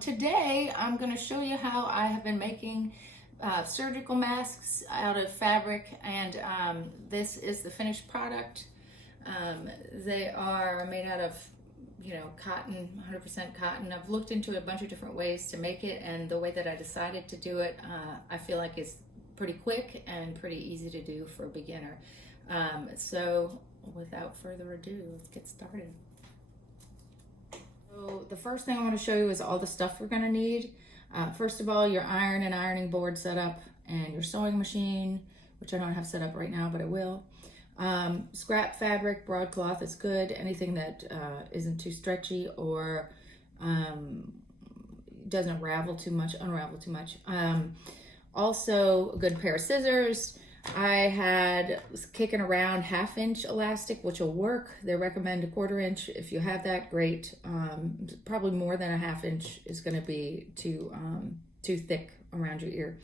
Today I'm going to show you how I have been making surgical masks out of fabric, and this is the finished product. They are made out of, cotton, 100% cotton. I've looked into a bunch of different ways to make it, and the way that I decided to do it, I feel like is pretty quick and pretty easy to do for a beginner. So without further ado, let's get started. So the first thing I want to show you is all the stuff we're going to need. First of all, your iron and ironing board set up, and your sewing machine, which I don't have set up right now, but I will. Scrap fabric, broadcloth is good. Anything that isn't too stretchy or doesn't unravel too much. Also, a good pair of scissors. I was kicking around 1/2 inch elastic, which will work. They recommend 1/4 inch. If you have that, great. Probably more than 1/2 inch is going to be too thick around your ear.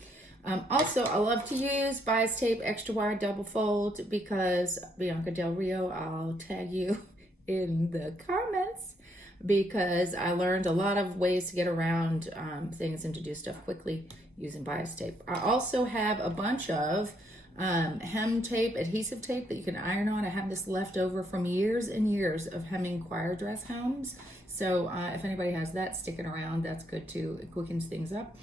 Also, I love to use bias tape extra wide double fold because Bianca Del Rio, I'll tag you in the comments, because I learned a lot of ways to get around things and to do stuff quickly using bias tape. I also have a bunch of hem tape, adhesive tape that you can iron on. I have this left over from years and years of hemming choir dress hems. So if anybody has that sticking around, that's good too. It quickens things up.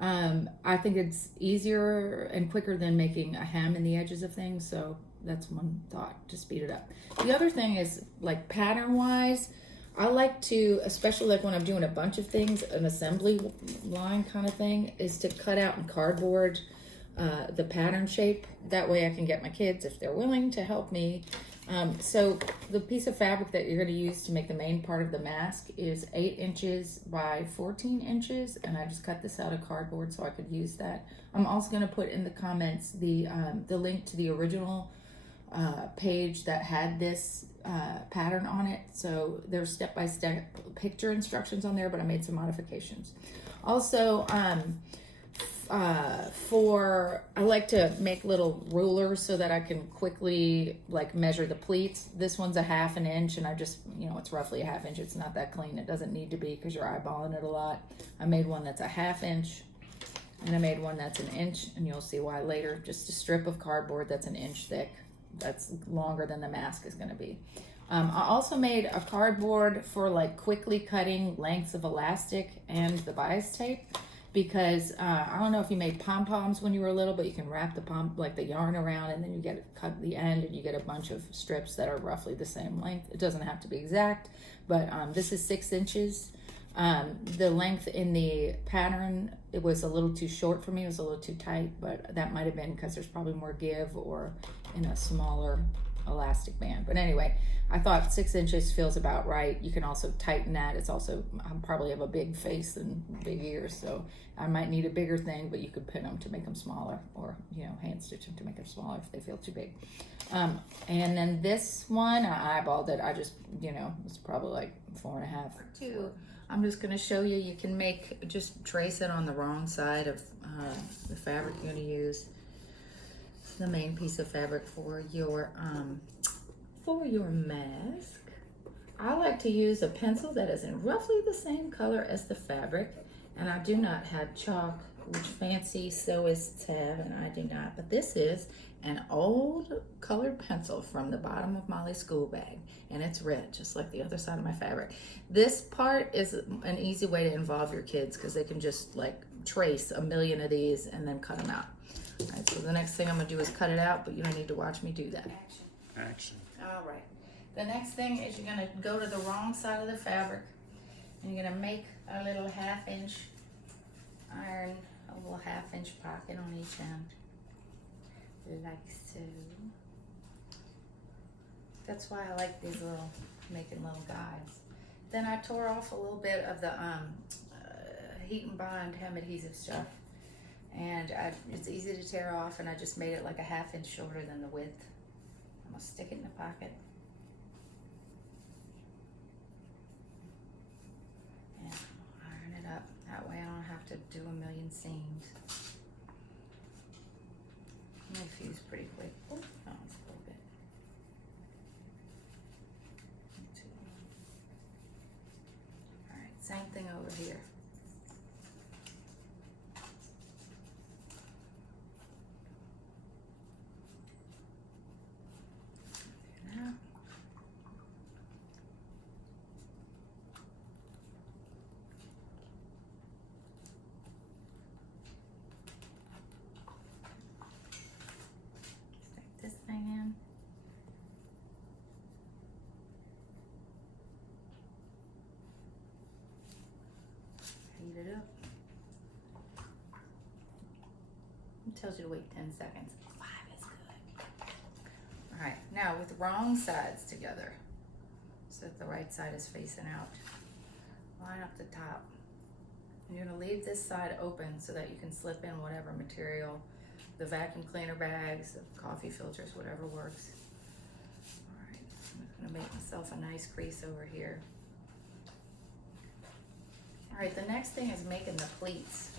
I think it's easier and quicker than making a hem in the edges of things. So that's one thought to speed it up. The other thing is, like, pattern wise, I like to, especially like when I'm doing a bunch of things, an assembly line kind of thing, is to cut out in cardboard the pattern shape. That way I can get my kids, if they're willing, to help me. So the piece of fabric that you're going to use to make the main part of the mask is 8 inches by 14 inches, and I just cut this out of cardboard so I could use that. I'm also going to put in the comments the link to the original page that had this pattern on it. So there's step-by-step picture instructions on there, but I made some modifications. Also, I like to make little rulers so that I can quickly measure the pleats. This one's 1/2 inch, and I just, it's roughly 1/2 inch. It's not that clean. It doesn't need to be because you're eyeballing it a lot. I made one that's 1/2 inch, and I made one that's 1 inch, and you'll see why later. Just a strip of cardboard that's 1 inch thick. That's longer than the mask is going to be. I also made a cardboard for quickly cutting lengths of elastic and the bias tape, because I don't know if you made pom-poms when you were little, but you can wrap the yarn around, and then you cut the end, and you get a bunch of strips that are roughly the same length. It doesn't have to be exact, but this is 6 inches. The length in the pattern, it was a little too short for me. It was a little too tight, but that might have been because there's probably more give or in a smaller elastic band. But anyway, I thought 6 inches feels about right. You can also tighten that. It's also, I probably have a big face and big ears, so I might need a bigger thing, but you could pin them to make them smaller, or hand stitch them to make them smaller if they feel too big. And then this one, I eyeballed it. I just, it's probably 4.5 or 2. I'm just going to show you. You can just trace it on the wrong side of the fabric you're going to use. It's the main piece of fabric for your mask. I like to use a pencil that is in roughly the same color as the fabric, and I do not have chalk, which fancy sewists have, and I do not. But this is an old colored pencil from the bottom of Molly's school bag, and it's red, just like the other side of my fabric. This part is an easy way to involve your kids, because they can just trace a million of these and then cut them out. All right, so the next thing I'm gonna do is cut it out, but you don't need to watch me do that. Action. All right. The next thing is you're gonna go to the wrong side of the fabric, and you're gonna make a little 1/2 inch iron, a little 1/2 inch pocket on each end, like so. That's why I like these making little guides. Then I tore off a little bit of the heat and bond hem adhesive stuff, and it's easy to tear off, and I just made it 1/2 inch shorter than the width. I'm gonna stick it in the pocket. And iron it up. That way I don't have to do a million seams. They fuse pretty quick. Oh, no, it's a little bit. All right, same thing over here. tells you to wait 10 seconds. 5 is good. All right, now with wrong sides together, so that the right side is facing out, line up the top. And you're gonna leave this side open so that you can slip in whatever material, the vacuum cleaner bags, the coffee filters, whatever works. All right, I'm gonna make myself a nice crease over here. All right, the next thing is making the pleats,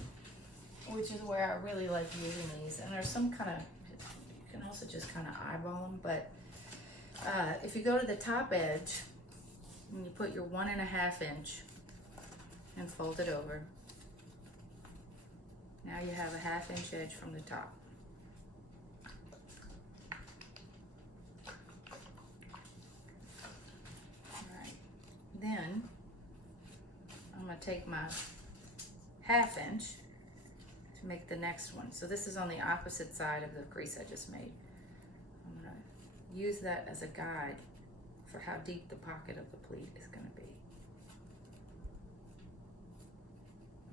which is where I really like using these. And there's some kind of, you can also just kind of eyeball them, but if you go to the top edge and you put your 1.5 inch and fold it over, now you have a 1/2 inch edge from the top. All right, then I'm gonna take my 1/2 inch to make the next one. So this is on the opposite side of the crease I just made. I'm gonna use that as a guide for how deep the pocket of the pleat is gonna be.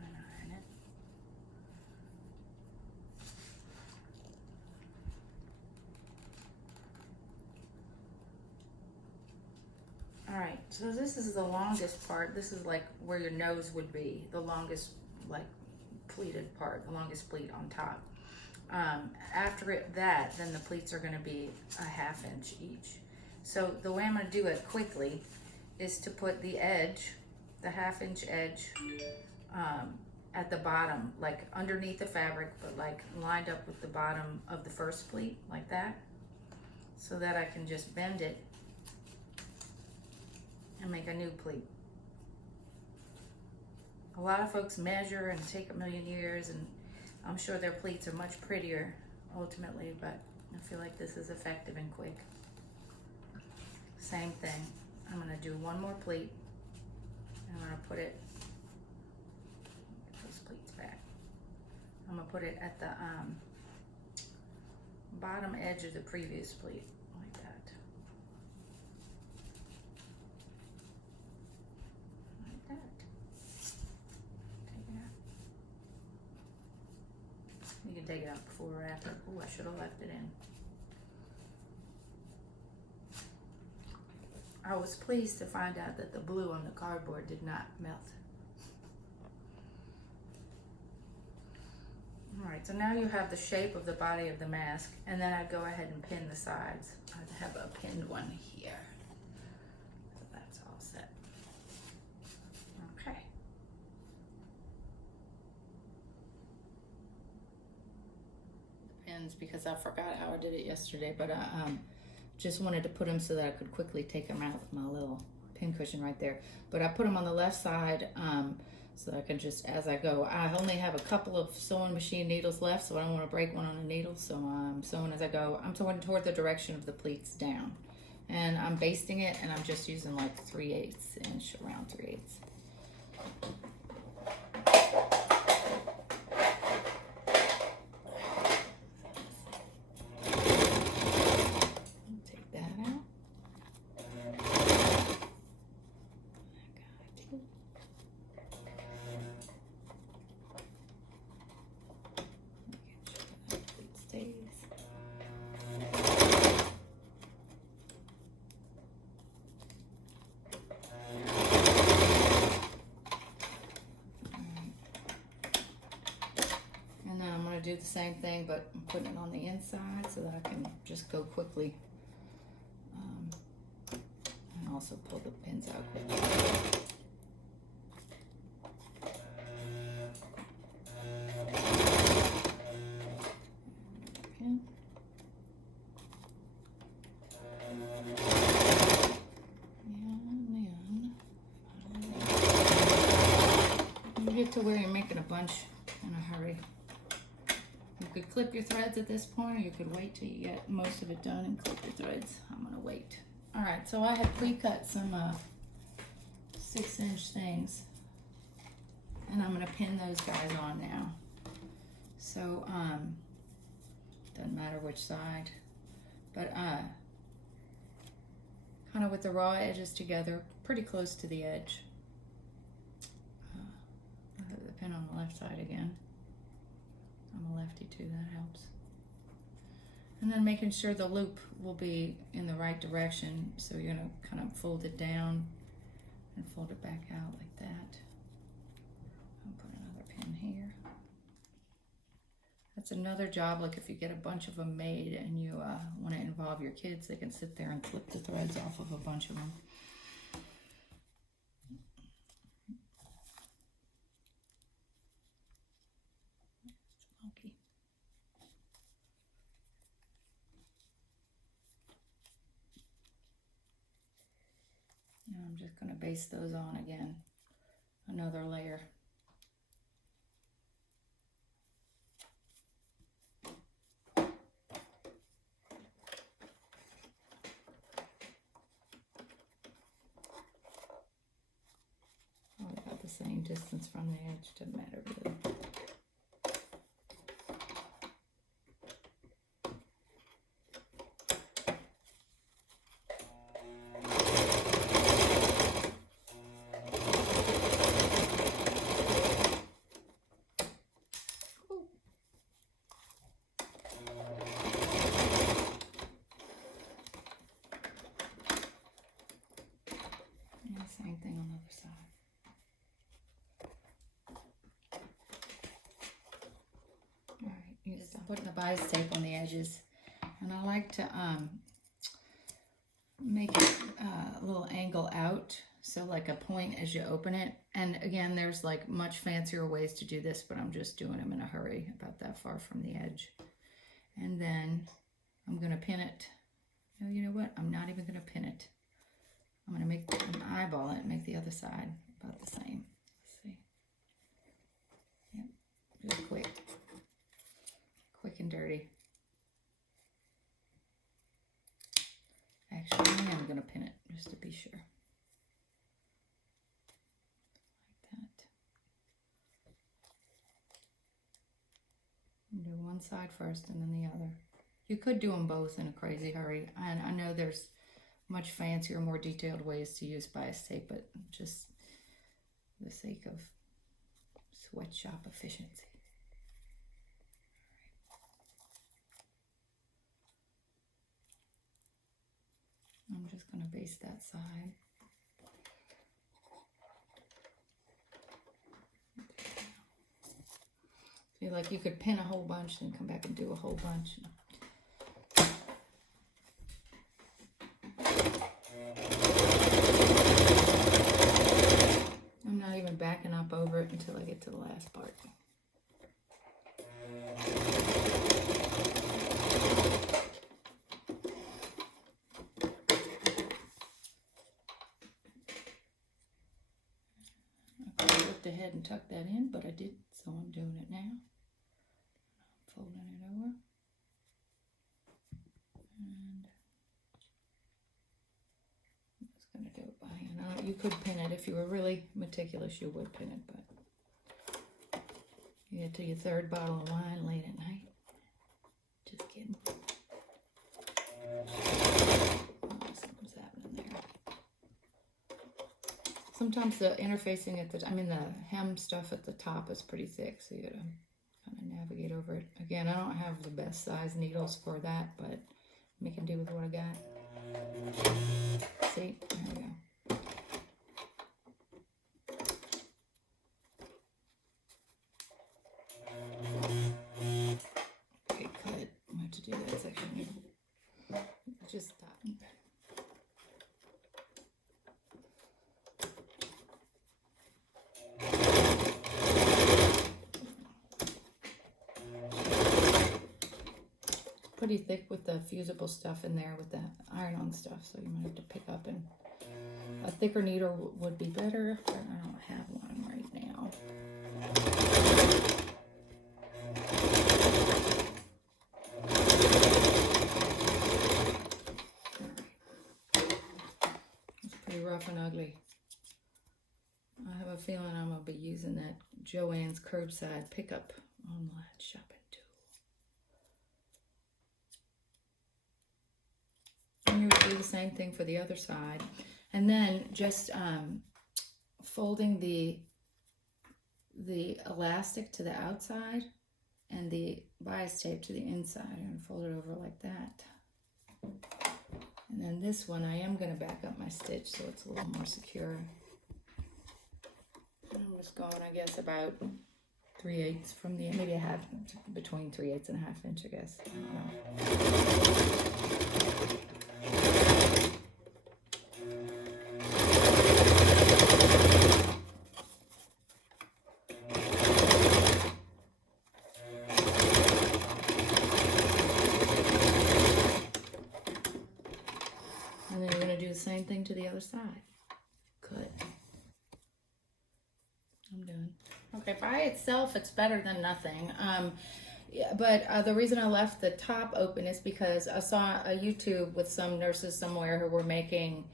And iron it. All right, so this is the longest part. This is like where your nose would be, the longest like pleated part, the longest pleat on top. After that, then the pleats are gonna be a 1/2 inch each. So the way I'm gonna do it quickly is to put the edge, the 1/2 inch edge, at the bottom, like underneath the fabric, but like lined up with the bottom of the first pleat, like that, so that I can just bend it and make a new pleat. A lot of folks measure and take a million years, and I'm sure their pleats are much prettier ultimately, but I feel like this is effective and quick. Same thing. I'm gonna do one more pleat. I'm gonna put it, get those pleats back. I'm gonna put it at the bottom edge of the previous pleat, like that. Like that. Take it out. You can take it out before or after. Oh, I should have left it in. I was pleased to find out that the blue on the cardboard did not melt. All right, so now you have the shape of the body of the mask, and then I go ahead and pin the sides. I have a pinned one here. So that's all set. Okay. Pins, because I forgot how I did it yesterday, but I just wanted to put them so that I could quickly take them out with my little pin cushion right there. But I put them on the left side so that I can just, as I go, I only have a couple of sewing machine needles left, so I don't want to break one on a needle, so I'm sewing as I go. I'm sewing toward the direction of the pleats down. And I'm basting it, and I'm just using like 3/8 inch, around 3/8. Do the same thing, but I'm putting it on the inside so that I can just go quickly, and also pull the pins out quickly. Pin. And then you get to where you're making a bunch in a hurry. You could clip your threads at this point, or you could wait till you get most of it done and clip your threads. I'm gonna wait. All right, so I had pre-cut some 6-inch things, and I'm gonna pin those guys on now. So doesn't matter which side, but kind of with the raw edges together, pretty close to the edge. I'll have the pin on the left side again. I'm I'm a lefty too, that helps. And then making sure the loop will be in the right direction. So you're gonna kind of fold it down and fold it back out like that. I'll put another pin here. That's another job, like if you get a bunch of them made and you want to involve your kids, they can sit there and flip the threads off of a bunch of them. It's funky. And I'm just going to base those on again, another layer. About the same distance from the edge, doesn't matter really. Same thing on the other side. Alright, you start putting the bias tape on the edges. And I like to make it a little angle out, so like a point as you open it. And again, there's like much fancier ways to do this, but I'm just doing them in a hurry, about that far from the edge. And then I'm going to pin it. No, you know what? I'm not even going to pin it. I'm going to make an eyeball it and make the other side about the same. Let's see. Yep, just quick. Quick and dirty. Actually, I am going to pin it just to be sure. Like that. And do one side first and then the other. You could do them both in a crazy hurry. And I know there's much fancier, more detailed ways to use bias tape, but just for the sake of sweatshop efficiency. I'm just going to base that side. Feel like you could pin a whole bunch and come back and do a whole bunch. I'm not even backing up over it until I get to the last part. I could have looked ahead and tucked that in, but I didn't, so I'm doing it now. I'm folding it over. And I'm just going to do it by hand. You could pin it if you were really meticulous, you would pin it, but you get to your third bottle of wine late at night. Just kidding. Oh, something's happening there. Sometimes the interfacing at the, the hem stuff at the top is pretty thick, so you gotta kind of navigate over it. Again, I don't have the best size needles for that, but I'm making do with what I got. See, there we go. Okay, cut. I have to do that section. Just stop. Pretty thick with the fusible stuff in there with the iron-on stuff, so you might have to pick up, and a thicker needle would be better, but I don't have one right now. It's pretty rough and ugly. I have a feeling I'm going to be using that Joann's curbside pickup online shopping tool. And you would do the same thing for the other side. And then just folding the elastic to the outside and the bias tape to the inside and fold it over like that. And then this one, I am going to back up my stitch so it's a little more secure. And I'm just going, I guess, about 3/8 from the, maybe a half, between 3/8 and a half inch, I guess. I don't know. And then you're going to do the same thing to the other side. Good. I'm done. Okay, by itself, it's better than nothing. Yeah, but the reason I left the top open is because I saw a YouTube with some nurses somewhere who were making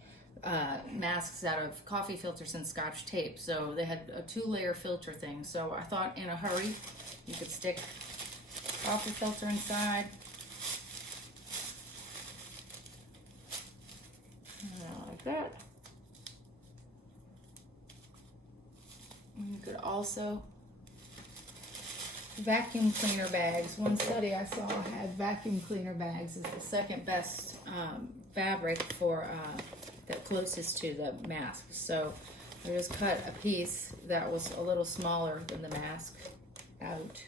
masks out of coffee filters and Scotch tape. So they had a 2-layer filter thing. So I thought in a hurry, you could stick coffee filter inside. Like that. And you could also vacuum cleaner bags. One study I saw had vacuum cleaner bags as the second best fabric for that closest to the mask. So I just cut a piece that was a little smaller than the mask out.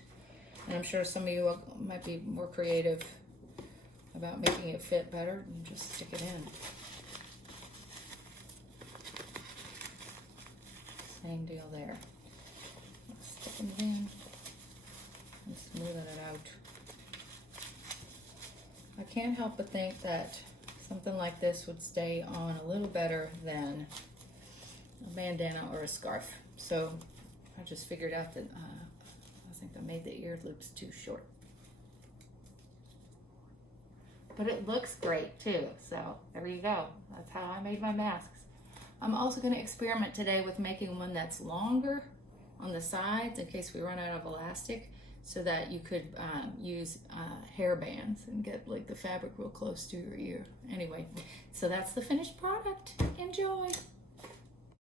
And I'm sure some of you might be more creative about making it fit better and just stick it in. Same deal there. Sticking it in and smoothing it out. I can't help but think that something like this would stay on a little better than a bandana or a scarf. So I just figured out that I think I made the ear loops too short. But it looks great too. So there you go. That's how I made my masks. I'm also going to experiment today with making one that's longer on the sides in case we run out of elastic, so that you could use hair bands and get like the fabric real close to your ear. Anyway, so that's the finished product. Enjoy.